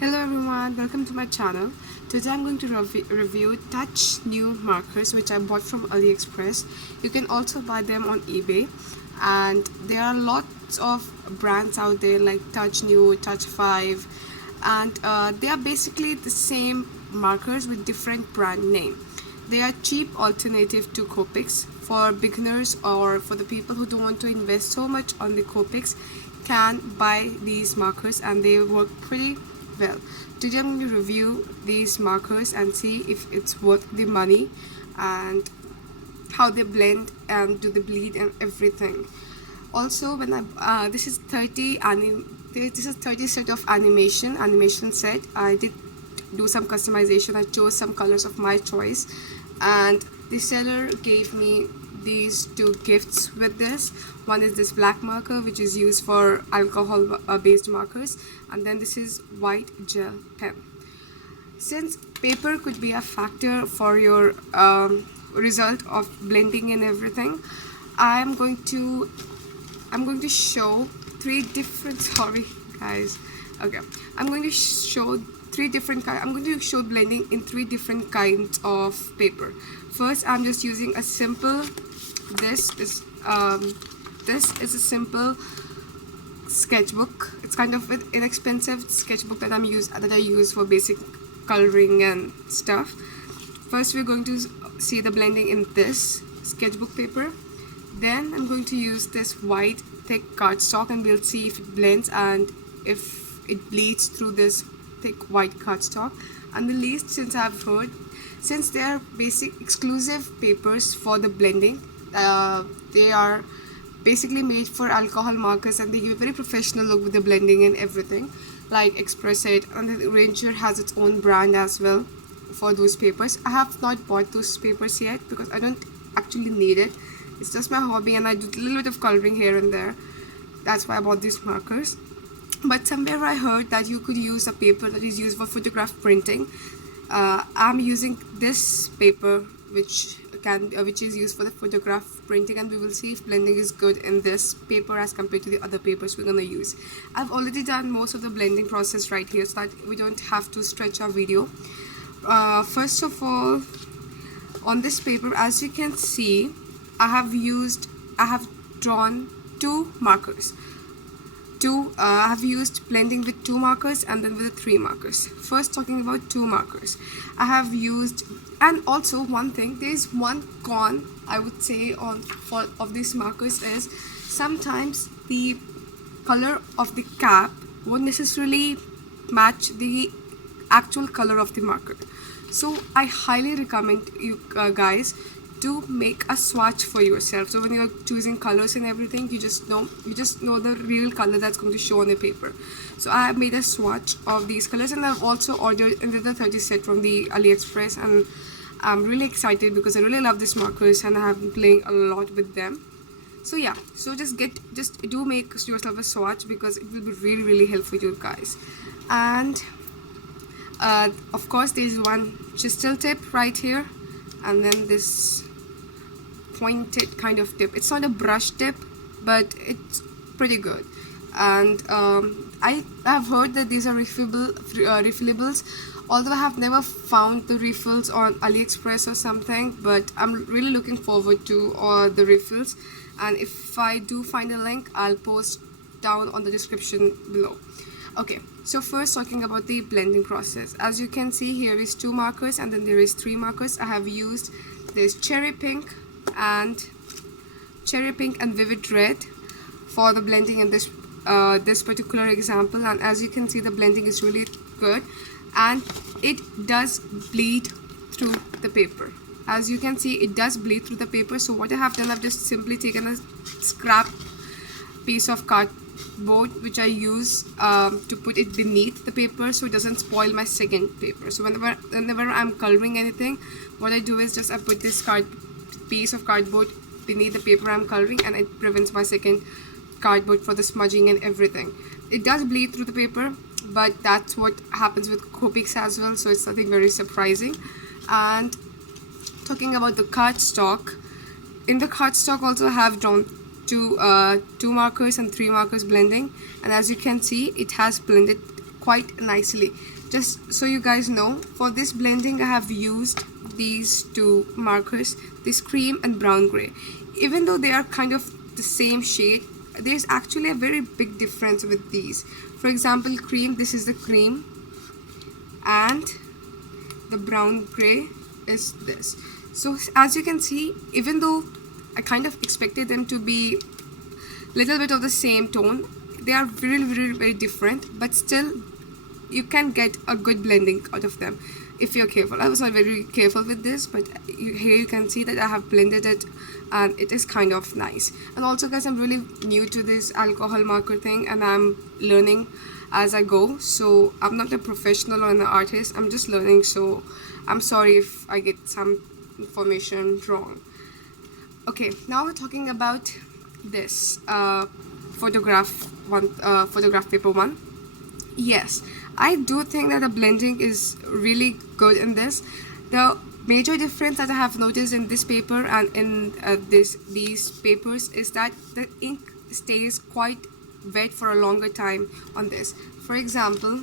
Hello everyone, welcome to my channel. Today I'm going to review Touchnew markers which I bought from Aliexpress. You can also buy them on eBay, and there are lots of brands out there like Touchnew, TOUCHFIVE, and they are basically the same markers with different brand name. They are cheap alternative to copics for beginners, or for the people who don't want to invest so much on the copics can buy these markers, and they work pretty well. Today I'm going to review these markers and see if it's worth the money, and how they blend and do they bleed and everything. Also, when I this is 30 set of animation set. I did do some customization. I chose some colors of my choice, and the seller gave me these two gifts with this. One is this black marker, which is used for alcohol based markers, and then this is white gel pen. Since paper could be a factor for your result of blending and everything, I'm going to show three different sorry guys okay I'm going to show blending in three different kinds of paper. First, I'm just using a simple, this is a simple sketchbook. It's kind of an inexpensive sketchbook that I use for basic coloring and stuff. First, we're going to see the blending in this sketchbook paper. Then I'm going to use this white thick cardstock, and we'll see if it blends and if it bleeds through this thick white cardstock. And the least, since they are basic exclusive papers for the blending, they are basically made for alcohol markers, and they give a very professional look with the blending and everything. Like Express it, and the Ranger has its own brand as well for those papers. I have not bought those papers yet because I don't actually need it. It's just my hobby, and I do a little bit of coloring here and there. That's why I bought these markers. But somewhere I heard that you could use a paper that is used for photograph printing. I'm using this paper which is used for the photograph printing, and we will see if blending is good in this paper as compared to the other papers we're gonna use. I've already done most of the blending process right here, so that we don't have to stretch our video. First of all, on this paper, as you can see, I have drawn two markers. I have used blending with two markers and then with the three markers. First, talking about two markers, I have used, and also one thing, there is one con I would say of these markers is sometimes the color of the cap won't necessarily match the actual color of the marker. So I highly recommend you guys to make a swatch for yourself. So when you're choosing colors and everything, you just know the real color that's going to show on the paper. So I have made a swatch of these colors, and I've also ordered another 30 set from the Aliexpress, and I'm really excited because I really love these markers and I have been playing a lot with them. So yeah, so just do make yourself a swatch because it will be really helpful to you guys. And of course, there's one chisel tip right here, and then this pointed kind of tip. It's not a brush tip, but it's pretty good. And I have heard that these are refillables, although I have never found the refills on AliExpress or something, but I'm really looking forward to the refills, and if I do find a link, I'll post down on the description below. Okay, so first, talking about the blending process. As you can see, here is two markers and then there is three markers. I have used this cherry pink and vivid red for the blending in this particular example, and as you can see, the blending is really good and it does bleed through the paper. As you can see, it does bleed through the paper. So what I have done, I've just simply taken a scrap piece of cardboard which I use to put it beneath the paper so it doesn't spoil my second paper. So whenever I'm coloring anything, what I do is just I put this piece of cardboard beneath the paper I'm coloring, and it prevents my second cardboard for the smudging and everything. It does bleed through the paper, but that's what happens with copics as well, so it's nothing very surprising. And talking about the cardstock, in the cardstock also I have drawn two markers and three markers blending, and as you can see, it has blended quite nicely. Just so you guys know, for this blending I have used these two markers, this cream and brown gray. Even though they are kind of the same shade, there's actually a very big difference with these. For example, cream, this is the cream, and the brown gray is this. So as you can see, even though I kind of expected them to be little bit of the same tone, they are very different, but still you can get a good blending out of them if you're careful. I was not very careful with this, but here you can see that I have blended it and it is kind of nice. And also guys, I'm really new to this alcohol marker thing and I'm learning as I go, so I'm not a professional or an artist, I'm just learning, so I'm sorry if I get some information wrong. Okay, now we're talking about this photograph paper one. Yes, I do think that the blending is really good in this. The major difference that I have noticed in this paper and in these papers is that the ink stays quite wet for a longer time on this. For example,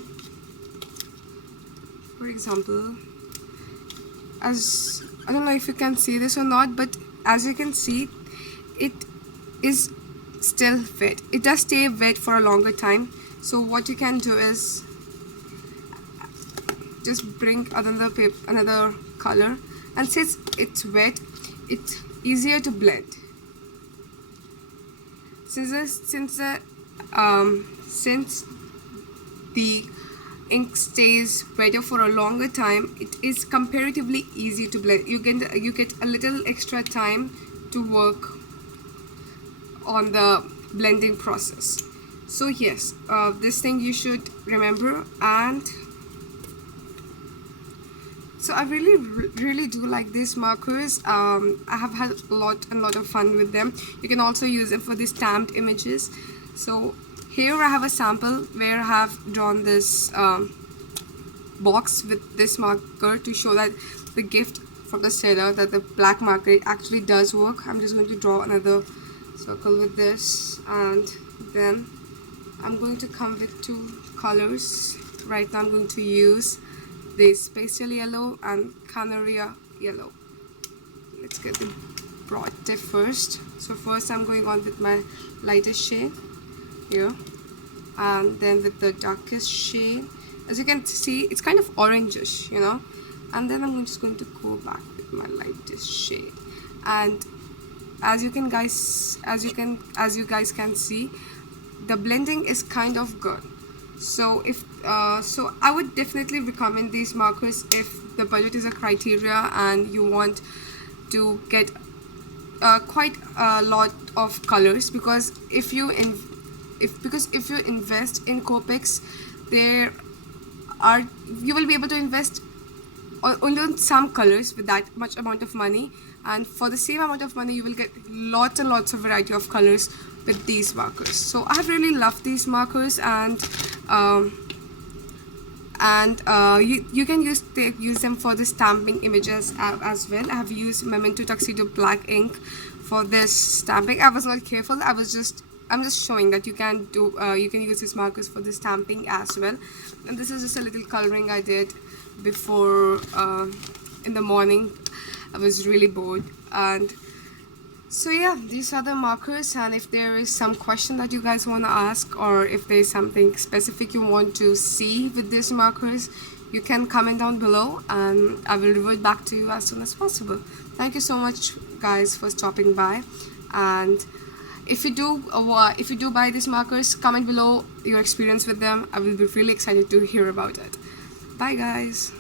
as I don't know if you can see this or not, but as you can see, it is still wet. It does stay wet for a longer time. So what you can do is just bring another color, and since it's wet, it's easier to blend. Since the ink stays wetter for a longer time, it is comparatively easy to blend. You get a little extra time to work on the blending process. So yes, this thing you should remember. And so I really do like these markers. I have had a lot of fun with them. You can also use them for the stamped images. So here I have a sample where I have drawn this box with this marker to show that the gift from the seller, that the black marker, it actually does work. I'm just going to draw another circle with this, and then I'm going to come with two colors. Right now I'm going to use this pastel yellow and canary yellow. Let's get the broad tip first. So first I'm going on with my lightest shade here, and then with the darkest shade. As you can see, it's kind of orangish, you know, and then I'm just going to go back with my lightest shade. And as you guys can see, the blending is kind of good. So so I would definitely recommend these markers if the budget is a criteria and you want to get quite a lot of colors, because if you invest in Copics, you will be able to invest only on some colors with that much amount of money, and for the same amount of money you will get lots and lots of variety of colors with these markers. So I have really loved these markers, and you can use them for the stamping images as well. I have used Memento Tuxedo black ink for this stamping. I was not careful. I'm just showing that you can use these markers for the stamping as well. And this is just a little coloring I did before in the morning. I was really bored, and so yeah, these are the markers. And if there is some question that you guys want to ask, or if there is something specific you want to see with these markers, you can comment down below and I will revert back to you as soon as possible. Thank you so much guys for stopping by, and if you do buy these markers, comment below your experience with them. I will be really excited to hear about it. Bye guys.